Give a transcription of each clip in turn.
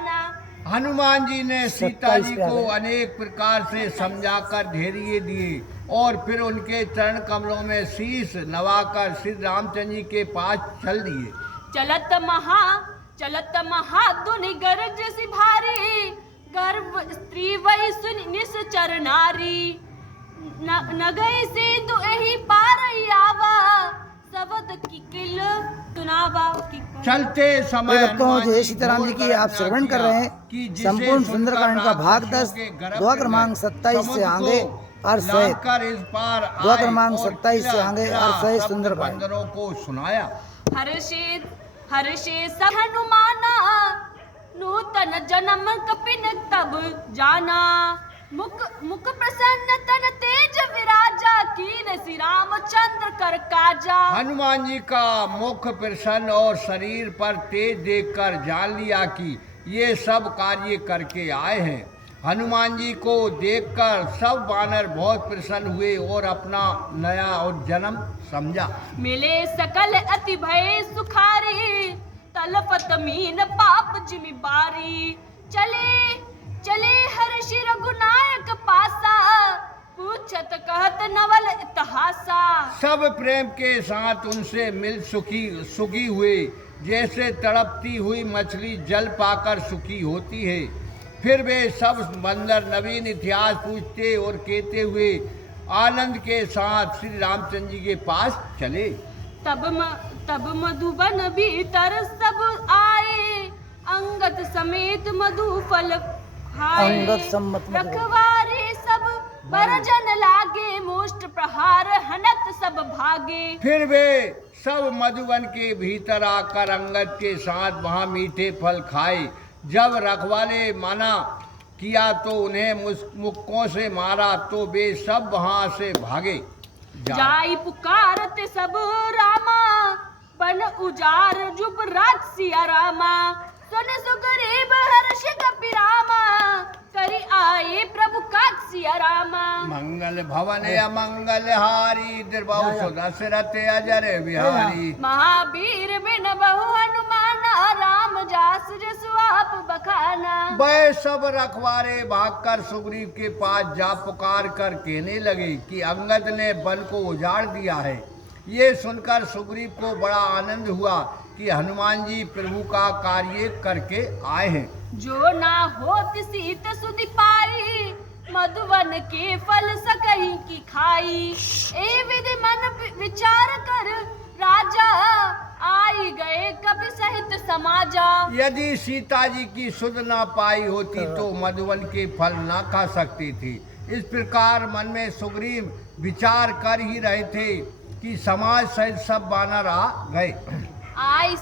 जाना। हनुमान जी ने सीता जी को अनेक प्रकार से समझाकर धैर्य दिए और फिर उनके चरण कमलों में शीश नवाकर श्री रामचंद्र जी के पास चल दिए। चलत महाधुनि गरज सी भारी, गर्भ स्त्री वही सुन निश्चर नारी। न गई से दुहि पार आवा, सबद की किल सुनावा। चलते समय जय सीताराम जी की आप श्रवण कर रहे हैं संपूर्ण सुंदरकांड का भाग 10 दुआ क्रमांक 27 से आगे और सहित दुआ क्रमांक 27 से आगे और सहित सुंदरकांड को सुनाया। हर्षे सब हनुमाना, नूतन जन्म कपिन तब जाना। मुख प्रसन्न तन तेज विराजा, कीन श्री रामचंद्र कर काजा। हनुमान जी का मुख प्रसन्न और शरीर पर तेज देखकर जान लिया कि ये सब कार्य करके आए हैं। हनुमान जी को देखकर सब वानर बहुत प्रसन्न हुए और अपना नया और जन्म समझा। मिले सकल अति भय सुखारी, तलपत मीन पाप जिम्मेवारी। चले हर्षि रघुनायक पासा, पूछत कहत नवल इतिहासा। सब प्रेम के साथ उनसे मिल सुखी हुए, जैसे तड़पती हुई मछली जल पाकर सुखी होती है। फिर वे सब बंदर नवीन इतिहास पूछते और कहते हुए आनंद के साथ श्री रामचंद्र जी के पास चले। तब मधुबन भीतर सब आए, अंगद समेत मधु फल खाए। रखवारे सब बरजन लागे, मुष्ट प्रहार हनत सब भागे। फिर वे सब मधुबन के भीतर आकर अंगद के साथ वहाँ मीठे फल खाए। जब रखवाले मना किया तो उन्हें मुक्कों से मारा, तो वे सब वहाँ से भागे। जाई पुकारते सब रामा, बन उजार जुब राज सिया रामा। सुन सुग्रीव हर्ष कपिरामा, करी आए प्रभु काज सिया रामा। मंगल भवन अमंगल हारी, द्रबाहु दशरथ अजर बिहारी। महावीर बिन बहु हनुमाना, राम जास जसु आप बखाना। वह सब रखवारे भागकर सुग्रीव के पास जा पुकार कर कहने लगे कि अंगद ने वन को उजाड़ दिया है। ये सुनकर सुग्रीव को बड़ा आनंद हुआ कि हनुमान जी प्रभु का कार्य करके आए हैं। जो ना होत सीत सुधि पाई, मधुवन के फल सकही की खाई। ए विधि मन विचार कर, राजा आई गए कभी सहित समाजा। यदि सीता जी की सुध ना पाई होती तो मधुवन के फल ना खा सकती थी। इस प्रकार मन में सुग्रीव विचार कर ही रहे थे कि समाज सहित सब वानर आ गए। आई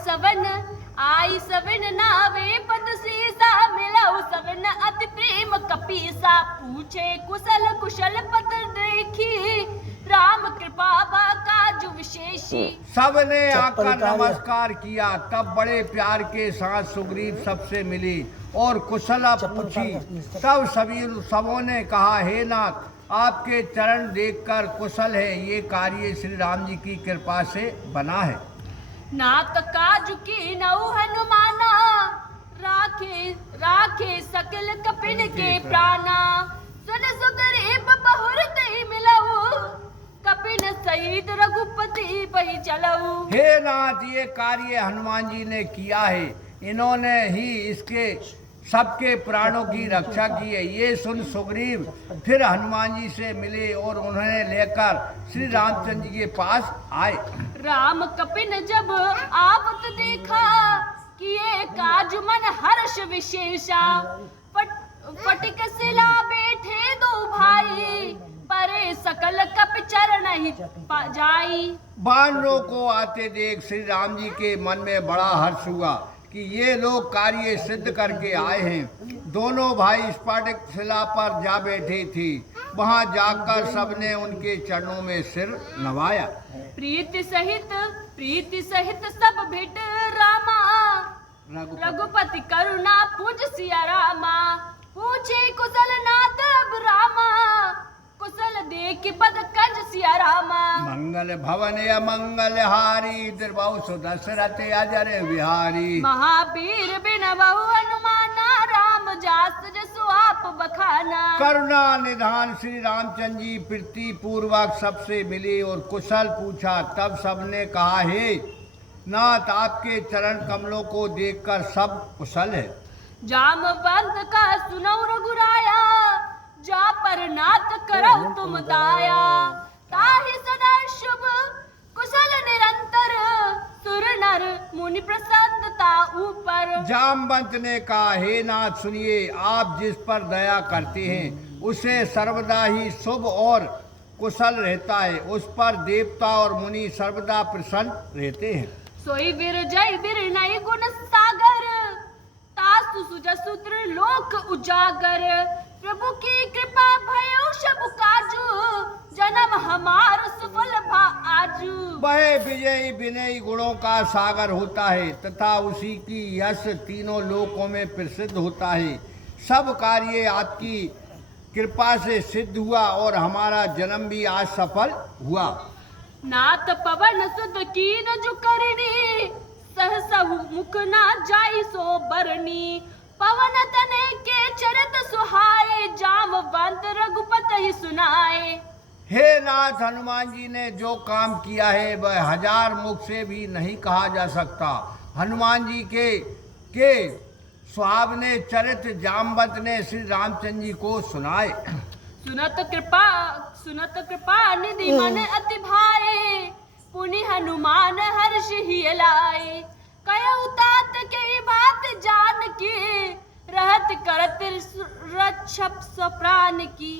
सवन नावे पद सीसा, मिलाऊ सवन अति प्रेम कपीसा। पूछे कुशल कुशल पद देखी, राम कृपा काज विशेषी। सबने आकर नमस्कार किया। तब बड़े प्यार के साथ सुग्रीव सबसे मिली और कुशला पूछी। तब सबों ने कहा, हे नाथ, आपके चरण देखकर कुशल है। ये कार्य श्री राम जी की कृपा से बना है। नाथ काज की नौ हनुमाना, राखे सकल कपिन के प्राणा। सुन सुग्रीव बहुरत मिलऊ, कपिन सहित रघुपति बही चलऊ। हे नाथ, ये कार्य हनुमान जी ने किया है। इन्होंने ही इसके सबके प्राणों की रक्षा की है। ये सुन सुग्रीव फिर हनुमान जी से मिले और उन्हें लेकर श्री रामचंद्र जी के पास आए। राम कपिन जब आवत देखा, किए काज मन हर्ष विशेषा। फटिक सिला बैठे दो भाई, परे सकल कपि चरण ही जाई। वानरों को आते देख श्री राम जी के मन में बड़ा हर्ष हुआ कि ये लोग कार्य सिद्ध करके आए हैं। दोनों भाई स्फटिक शिला पर जा बैठे थे। वहां जाकर सबने उनके चरणों में सिर नवाया। प्रीति सहित सब भेट रामा, रघुपति करुणा पूज सिया रामा। पूछे कुशल नाथ अब रामा, कुशल देख पद कंज सिया रामा। मंगल भवन अमंगल हारी, द्रबाहु दशरथ अजर बिहारी। महावीर बिन बहु हनुमाना, जास जसो आप बखाना। करुणा निधान श्री रामचंद्र जी प्रीति पूर्वक सबसे मिले और कुशल पूछा। तब सबने कहा, हे नाथ, आपके चरण कमलों को देखकर सब कुशल है। जामवंत का सुनौ रघुराया, जा पर नाथ करौ तुम दाया। ताहि सदा शुभ कुशल निरंतर, सुर नर मुनि प्रसन्नता ऊपर। जामवंत ने कहा, हे नाथ सुनिए, आप जिस पर दया करते हैं उसे सर्वदा ही शुभ और कुशल रहता है। उस पर देवता और मुनि सर्वदा प्रसन्न रहते हैं। सोई विरजय विरनय गुण सागर, तासु सुजसु त्रिलोक उजागर। प्रभु की कृपा भयो सब काजू, जन्म हमार सफल भा आजू। वह विजयी विनयी गुणों का सागर होता है तथा उसी की यश तीनों लोकों में प्रसिद्ध होता है। सब कार्य आपकी कृपा से सिद्ध हुआ और हमारा जन्म भी आज सफल हुआ। नाथ पवन सुध कीन जो करनी, सहसा मुख ना जाई सो बरनी। पवन तने के चरित सुहाए, जामवंत रघुपत ही सुनाए। हे नाथ, हनुमान जी ने जो काम किया है वह हजार मुख से भी नहीं कहा जा सकता। हनुमान जी के सुहावने चरित्र जामवंत ने श्री रामचंद्र जी को सुनाए। सुनत कृपा निधि मन अति भाए, पुनि हनुमान हर्ष ही लाए। कयउ तात के बात जान के, रहत करत रक्षप स्वप्राण की।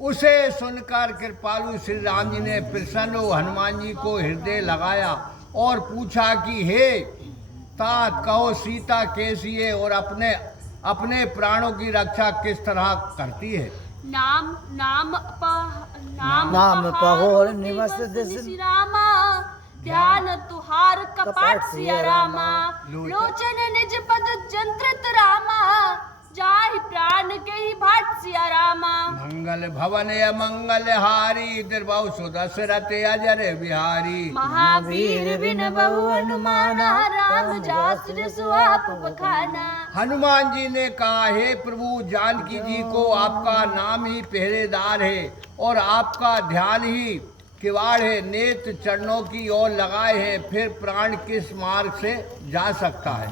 उसे सुनकर कृपालु श्री राम जी ने प्रसन्न हनुमान जी को हृदय लगाया और पूछा कि हे तात, कहो सीता कैसी है और अपने प्राणों की रक्षा किस तरह करती है। नाम पहोर निवस दिस रामा, ध्यान तुहार कपाट सिया रामा। लोचन निज पद जंत्रित रामा, जाहि प्राण के ही भाट सिया रामा। मंगल भवन मंगल हारी, द्रवहु सुदशरथ अजर बिहारी। महावीर बिन बहु हनुमाना, राम जास जसु आप बखाना। हनुमान जी ने कहा, हे प्रभु, जानकी जी को आपका नाम ही पहरेदार है और आपका ध्यान ही किवाड़ है। नेत्र चरणों की ओर लगाए हैं, फिर प्राण किस मार्ग से जा सकता है।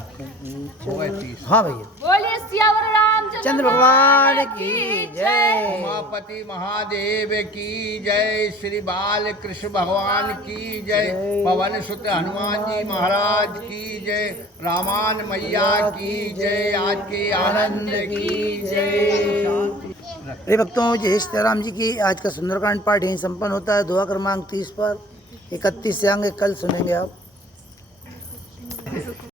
हाँ भैया, बोलिए सियावर चंद्र भगवान की जय। उमापति महादेव की जय। श्री बाल कृष्ण भगवान की जय। पवन सुत हनुमान जी महाराज की जय। रामान मैया की जय। आज के आनंद की जय। प्रिय भक्तों, जय श्री राम जी की आज का सुंदरकांड पाठ यहीं संपन्न होता है। दुआ क्रमांक 30 पर 31 से आगे कल सुनेंगे आप।